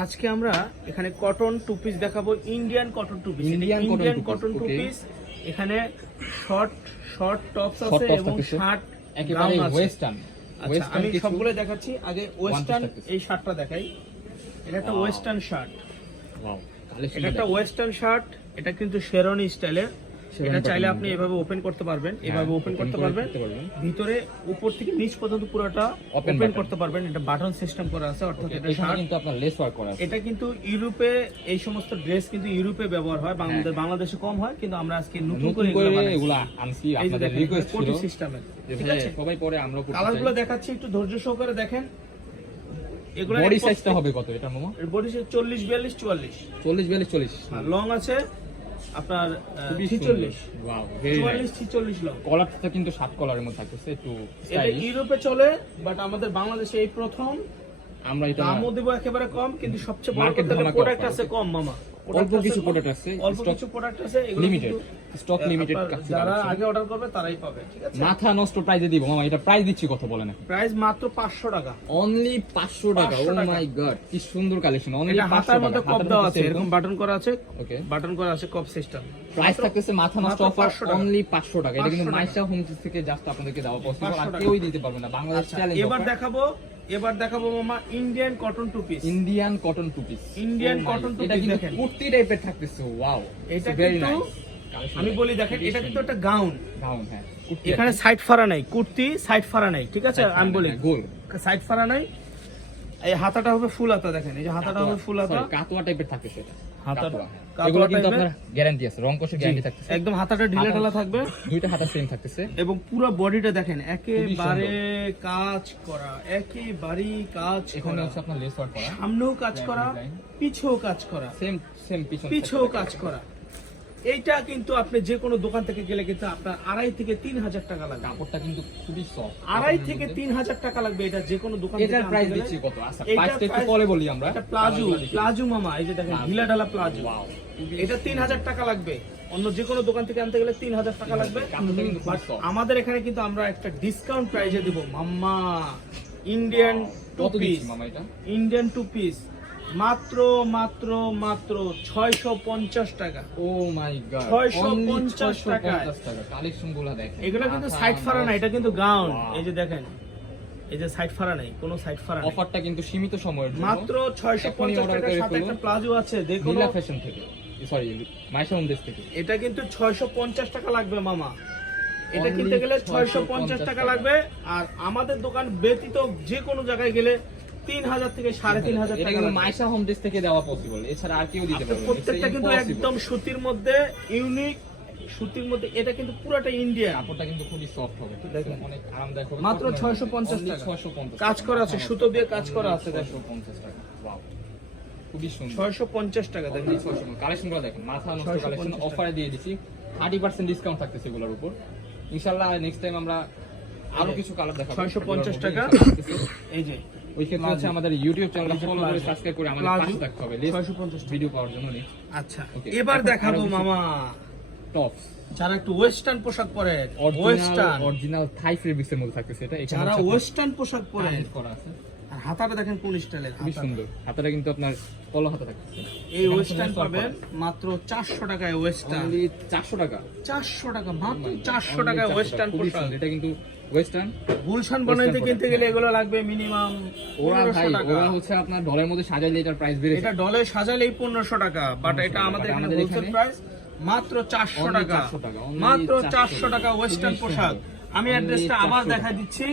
আজকে আমরা এখানে কটন টু পিস দেখাবো, Indian cotton two piece. Indian cotton two piece, এখানে শর্ট টপস আছে এবং শার্ট একেবারে ওয়েস্টার্ন। আচ্ছা, আমি সবগুলো দেখাচ্ছি। আগে ওয়েস্টার্ন এই শার্টটা দেখাই। এটা একটা ওয়েস্টার্ন শার্ট। ওয়াও, এটা একটা ওয়েস্টার্ন শার্ট। এটা কিন্তু শেরওয়ানি স্টাইলের। এটা চাইলে আপনি এভাবে ওপেন করতে পারবেন, এভাবে ওপেন করতে পারবেন, ভিতরে উপর থেকে নিচ পর্যন্ত পুরোটা ওপেন করতে পারবেন। এটা বাটন সিস্টেম করা আছে, অর্থাৎ এটা শার্ট কিন্তু আপনার লেস ওয়ার্ক করা আছে। এটা কিন্তু ইউরোপে এই সমস্ত ড্রেস কিন্তু ইউরোপে ব্যবহার হয়, বাংলাদেশে কম হয়, কিন্তু আমরা আজকে নতুন করে এগুলা আনছি। আপনাদের রিকোয়েস্ট ছিল কোটি সিস্টেমের, ঠিক আছে? সবাই পরে আমরা কালারগুলো দেখাচ্ছি, একটু ধৈর্য সহকারে দেখেন। এগুলা বডি সাইজটা হবে কত এটা মামা? Body size 40 42 44। 40 42 40। আর লং আছে আপনার 46। Wow, very nice. 44 46 লং। কলারটা কিন্তু 7 কলারের মধ্যে থাকতেছে, একটু এটা স্টাইলিশ। ইউরোপে চলে, বাট আমাদের বাংলাদেশে এই প্রথম। আমরা এটা দামও দেব একেবারে কম, কিন্তু সবচেয়ে বড় কথা হলো প্রোডাক্ট আছে কম মামা। অল্প কিছু প্রোডাক্ট আছে, অল্প কিছু প্রোডাক্ট আছে, এগুলো লিমিটেড স্টক, লিমিটেড। যারা আগে অর্ডার করবে তারাই পাবে, ঠিক আছে? মাথা নষ্ট প্রাইসে দিব মামা। এটা প্রাইস দিচ্ছি কত বলেন? প্রাইস মাত্র 500 টাকা, অনলি 500 টাকা। ও মাই গড, কি সুন্দর কালেকশন। অনলি এটা হাতার মধ্যে কপ দেওয়া আছে, এরকম বাটন করা আছে। ওকে, বাটন করা আছে, কপ সিস্টেম। প্রাইস থাকতেছে মাথা নষ্ট অফার অনলি 500 টাকা। এটা কিন্তু মাইশা হোম থেকে জাস্ট আপনাদেরকে দেওয়া পসিবল, আর কেউই দিতে পারবে না। বাংলাদেশ চ্যালেঞ্জ। এবার দেখাবো মামা Indian cotton two piece. Indian cotton two piece. Indian cotton two এটা পিস কিন্তু দেখেন, কুর্তি টাইপের থাকতেছে। ওয়াও, এটা ভেরি কিন্তু নাইস। আমি বলি দেখেন, এটা কিন্তু একটা গাউন। গাউন, হ্যাঁ। এখানে সাইড ফাড়া নাই, কুর্তি সাইড ফাড়া নাই, ঠিক আছে? আমি বলি গোল সাইড ফাড়া নাই। এই হাতাটা হবে ফুল হাতা, দেখেন এই যে হাতাটা হবে ফুল হাতা, কাতুয়া টাইপের থাকতেছে এটা। হাতাটা এগুলো কিন্তু আপনার গ্যারান্টি আছে, রং কষে গ্যারান্টি থাকতেছে। একদম হাতাটা ঢিলা ঢালা থাকবে, দুইটা হাতা সেম থাকতেছে, এবং পুরো বডিটা দেখেন একেবারে কাজ করা, একেবারেই কাজ এখানে করা। হচ্ছে আপনার লেস ওয়ার্ক করা, সামনেও কাজ করা, পিছেও কাজ করা, সেম পিছেও কাজ করা। এইটা কিন্তু আপনি যে কোনো দোকান থেকে গেলে কিন্তু আপনার 2.5 থেকে 3,000 টাকা লাগবে। কাপড়টা কিন্তু খুবই সফট। 2.5 থেকে 3,000 টাকা লাগবে এটা যে কোনো দোকান থেকে। এটার প্রাইস দিচ্ছি কত? আচ্ছা, প্রাইসটা একটু পরে বলি আমরা। এটা প্লাজো মামা, এই যে দেখেন ঢিলা ঢালা প্লাজো। ওয়াও, এটা 3,000 টাকা লাগবে। অন্য যে কোনো দোকান থেকে আনতে গেলে 3,000 টাকা লাগবে। আমাদের এখানে কিন্তু আমরা একটা ডিসকাউন্ট প্রাইসে দেব মাম্মা। ইন্ডিয়ান টু পিস মামা, এটা ইন্ডিয়ান টু পিস মাত্র 650 টাকা। ও মাই গড, 650 টাকা। কালেকশনগুলো দেখেন, এগুলো কিন্তু সাইড ফাড়া না, এটা কিন্তু গাউন। এই যে দেখেন, এই যে সাইড ফাড়া নাই, কোনো সাইড ফাড়া নাই। অফারটা কিন্তু সীমিত সময়ের জন্য, মাত্র 650 টাকার সাথে একটা প্লাজো আছে। দেখুন, নীলা ফ্যাশন থেকে, সরি মাইশা হোম থেকে। এটা কিন্তু 650 টাকা লাগবে মামা। এটা কিনতে গেলে 650 টাকা লাগবে। আর আমাদের দোকান ব্যতীত যে কোনো জায়গায় গেলে 3,000 থেকে 3,500 এটা টাকা কিন্তু লাগবে। মাইশা হোম থেকে দেওয়া পসিবল, এছাড়া আর কেউ দিতে পারবে না। প্রত্যেকটা কিন্তু একদম সুতির মধ্যে, ইউনিক সুতির মধ্যে। এটা কিন্তু পুরোটা ইন্ডিয়ান। কাপড়টা কিন্তু খুবই সফট হবে, দেখেন অনেক আরামদায়ক হবে। মাত্র 650 টাকা। 650 কাজ করা আছে, সুতো দিয়ে কাজ করা আছে, দেখো 650 টাকা। ওয়াও, খুবই সুন্দর। 650 টাকা দেখেন। কালেকশনগুলো দেখেন, মাথা নষ্ট কালেকশন। অফারে দিয়ে দিছি 30% ডিসকাউন্ট থাকতেছে এগুলোর উপর। ইনশাআল্লাহ নেক্সট টাইম আমরা আরো কিছু কালার দেখাবো। 650 টাকা। এই যে ওই ক্ষেত্রে হচ্ছে আমাদের ইউটিউব চ্যানেলটা ফলো করে সাবস্ক্রাইব করে আমাদের পাশে থাকতে হবে 650 ভিডিও পাওয়ার জন্য। আচ্ছা, Okay, এবার দেখাবো মামা টপস, যারা একটু ওয়েস্টার্ন পোশাক পরে। ওয়েস্টার্ন অরিজিনাল থাই ফেব্রিক্সের মধ্যে থাকতেছে এটা। এখানে যারা ওয়েস্টার্ন পোশাক পরে, করা আছে। আর হাতাটা দেখেন কোন স্টাইলের, খুবই সুন্দর। হাতাটা কিন্তু আপনার কলা হাতা থাকতেছে। এই ওয়েস্টার্ন পাবেন মাত্র 400 টাকায়। ওয়েস্টার্ন অনলি 400 টাকা। 400 টাকা, মাত্র 400 টাকায় ওয়েস্টার্ন পোশাক। এটা কিন্তু ওয়েস্টার্ন। গুলশান বনাইতে কিনতে গেলে এগুলো লাগবে মিনিমাম ওরা ভাই, 1500 টাকা। ওরা হচ্ছে আপনার ডলের মধ্যে সাজাইলে এটার প্রাইস বেড়ে এটা ডলে সাজালেই 1500 টাকা, বাট এটা আমাদের এখানে হোলসেল প্রাইস মাত্র 400 টাকা। মাত্র 400 টাকা ওয়েস্টার্ন পোশাক। আমি অ্যাড্রেসটা আবার দেখাই দিচ্ছি।